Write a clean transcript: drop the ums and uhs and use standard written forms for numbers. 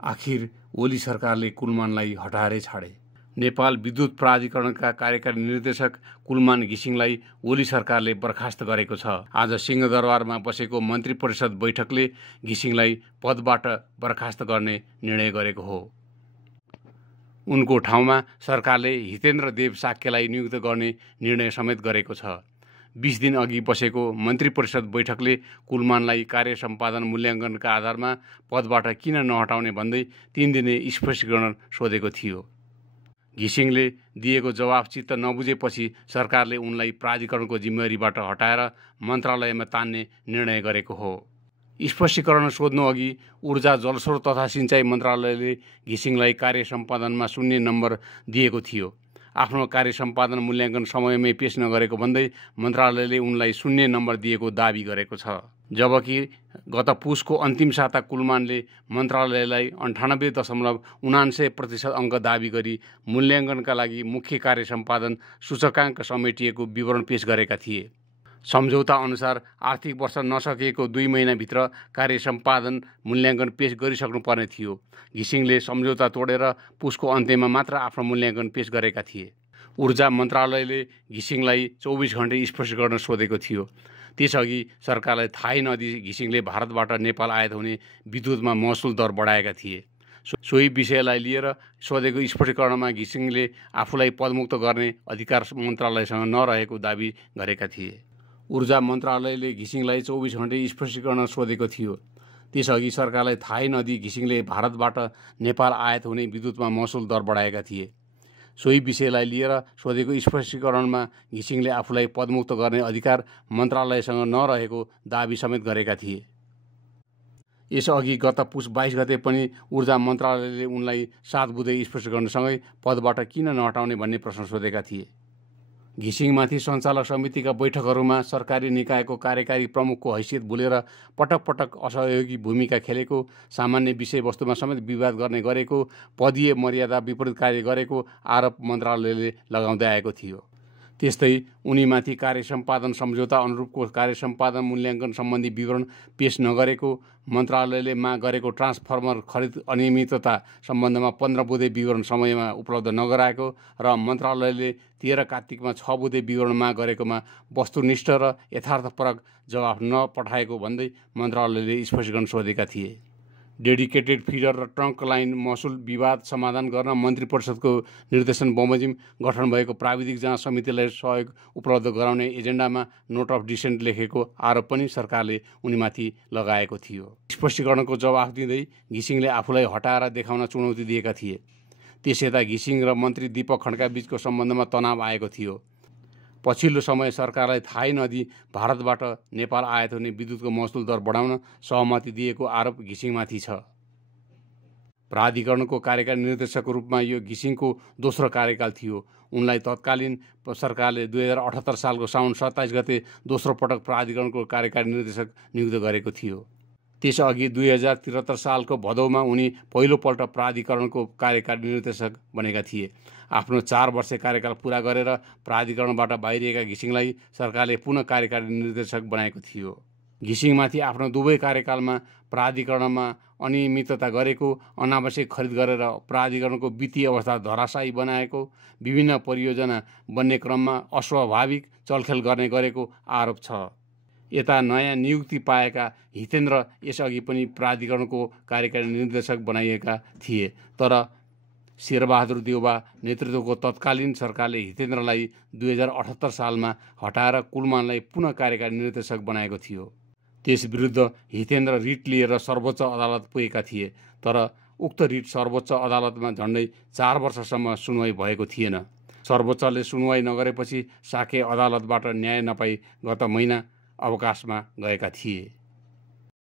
आखिर ओली सरकारले कुलमानलाई हटाएरै छाडे। नेपाल विद्युत प्राधिकरणका कार्यकारी निर्देशक कुलमान घिसिङलाई ओली सरकारले बर्खास्त गरेको छ। आज सिंहदरबारमा बसेको मन्त्री परिषद बैठकले घिसिङलाई पदबाट बर्खास्त गर्ने निर्णय गरेको हो। उनको ठाउँमा सरकारले हितेन्द्र देव साक्यलाई नियुक्त गर्ने निर्णय समेत गरेको छ। 20 दिन अघि बसेको मन्त्री परिषद बैठकले कुलमानलाई कार्य सम्पादन मूल्याङ्कनका आधारमा पदबाट किन नहटाउने भन्दै 3 दिने स्पष्टीकरण सोधेको थियो। घिसिङले दिएको जवाफ चित्त नबुझेपछि सरकारले उनलाई प्राधिकरणको जिम्मेवारीबाट हटाएर मन्त्रालयमा तान्ने निर्णय गरेको हो। स्पष्टीकरण सोध्नु अघि ऊर्जा जलस्रोत तथा सिँचाइ मन्त्रालयले घिसिङलाई कार्य सम्पादनमा 0 नम्बर दिएको थियो। आफ्नो कार्य सम्पादन मूल्याङ्कन समयमै पेश नगरेको भन्दै मन्त्रालयले उनलाई 0 नम्बर दिएको दाबी गरेको छ। जबकि गत पुसको अन्तिम साता कुलमानले मन्त्रालयलाई 98.99% अङ्क दाबी गरी मूल्याङ्कनका लागि मुख्य कार्य सम्पादन सूचकाङ्क समेटिएको विवरण पेश गरेका थिए। सम्झौता अनुसार आर्थिक वर्ष नसकिएको 2 महिनाभित्र कार्य सम्पादन मूल्याङ्कन पेश गरिसक्नुपर्ने थियो। घिसिङले सम्झौता तोडेर पुसको अन्त्यमा मात्र आफ्नो मूल्याङ्कन पेश गरेका थिए। ऊर्जा मन्त्रालयले घिसिङलाई 24 घण्टे स्पष्टीकरण सोधेको थियो। त्यसअघि सरकारलाई थाहै नदिई घिसिङले भारतबाट नेपाल आयात हुने विद्युतमा महसुल दर बढाएका थिए। सोही विषयलाई लिएर सोधेको स्पष्टीकरणमा घिसिङले आफूलाई पदमुक्त गर्ने अधिकार मन्त्रालयसँग नरहेको दाबी गरेका थिए। ऊर्जा मन्त्रालयले घिसिङलाई 24 घण्टे स्पष्टीकरण सोधेको थियो। त्यसअघि सरकारलाई थाहै नदिई घिसिङले भारतबाट नेपाल आयात हुने विद्युतमा महसुल दर बढाएका थिए। सोही विषयलाई लिएर सोधेको स्पष्टीकरणमा घिसिङले आफूलाई पदमुक्त गर्ने अधिकार मन्त्रालयसँग नरहेको दाबी समेत गरेका थिए। यसअघि गत पुस 22 गते पनि ऊर्जा मन्त्रालयले उनलाई 7 बुँदे स्पष्टीकरणसँगै पदबाट किन नहटाउने भन्ने प्रश्न सोधेका थिए। घिसिङमाथि सञ्चालक समितिका बैठकहरूमा सरकारी निकायको कार्यकारी प्रमुखको हैसियत भुलेर पटक पटक असहयोगी भूमिका खेलेको, सामान्य विषयवस्तुमा समेत विवाद गर्ने गरेको, पदीय मर्यादा विपरीत कार्य गरेको आरोप मन्त्रालयले लगाउँदै आएको थियो। त्यस्तै उनीमाथि कार्य सम्पादन सम्झौता अनुरूपको कार्य सम्पादन मूल्याङ्कन सम्बन्धी विवरण पेश नगरेको, मन्त्रालयले माग गरेको ट्रान्सफर्मर खरिद अनियमितता सम्बन्धमा 15 बुँदे विवरण समयमा उपलब्ध नगराएको र मन्त्रालयले 13 कार्तिकमा 6 बुँदे विवरण माग गरेकोमा वस्तुनिष्ठ र यथार्थपरक जवाफ नपठाएको भन्दै मन्त्रालयले स्पष्टीकरण सोधेका थिए। डेडिकेटेड फिडर र ट्रङ्क लाइन महसुल विवाद समाधान गर्न मन्त्री परिषदको निर्देशन बमोजिम गठन भएको प्राविधिक जाँच समितिलाई सहयोग उपलब्ध गराउने एजेन्डामा नोट अफ डिसेन्ट लेखेको आरोप पनि सरकारले उनीमाथि लगाएको थियो। स्पष्टीकरणको जवाफ दिँदै घिसिङले आफूलाई हटाएर देखाउन चुनौती दिएका थिए। त्यसयता घिसिङ र मन्त्री दीपक खड्का बीचको सम्बन्धमा तनाव आएको थियो। पछिल्लो समय सरकारलाई थाहै नदिई भारतबाट नेपाल आयात हुने विद्युतको महसुल दर बढाउन सहमति दिएको आरोप घिसिङमाथि छ। प्राधिकरणको कार्यकारी निर्देशकको रूपमा यो घिसिङको दोस्रो कार्यकाल थियो। उनलाई तत्कालीन सरकारले 2078 सालको साउन 27 गते दोस्रो पटक प्राधिकरणको कार्यकारी निर्देशक नियुक्त गरेको थियो। त्यसअघि 2073 सालको भदौमा उनी पहिलोपल्ट प्राधिकरणको कार्यकारी निर्देशक बनेका थिए। आफ्नो 4 वर्ष कार्यकाल पूरा गरेर प्राधिकरणबाट बाहिरिएका घिसिङलाई सरकारले पुनः कार्यकारी निर्देशक बनाएको थियो। घिसिङमाथि आफ्नो दुवै कार्यकालमा प्राधिकरणमा अनियमितता गरेको, अनावश्यक खरिद गरेर प्राधिकरणको वित्तीय अवस्था धराशायी बनाएको, विभिन्न परियोजना बन्ने क्रममा अस्वाभाविक चलखेल गर्ने गरेको आरोप छ। यता नयाँ नियुक्ति पाएका हितेन्द्र यसअघि पनि प्राधिकरणको कार्यकारी निर्देशक बनाइएका थिए, तर शेरबहादुर देउवा नेतृत्वको तत्कालीन सरकारले हितेन्द्रलाई 2078 सालमा हटाएर कुलमानलाई पुनः कार्यकारी निर्देशक बनाएको थियो। त्यसविरुद्ध हितेन्द्र रिट लिएर सर्वोच्च अदालत पुगेका थिए, तर उक्त रिट सर्वोच्च अदालतमा झन्डै 4 वर्षसम्म सुनवाई भएको थिएन। सर्वोच्चले सुनवाई नगरेपछि साके अदालतबाट न्याय नपाई गत महिना अवकाशमा गएका थिए।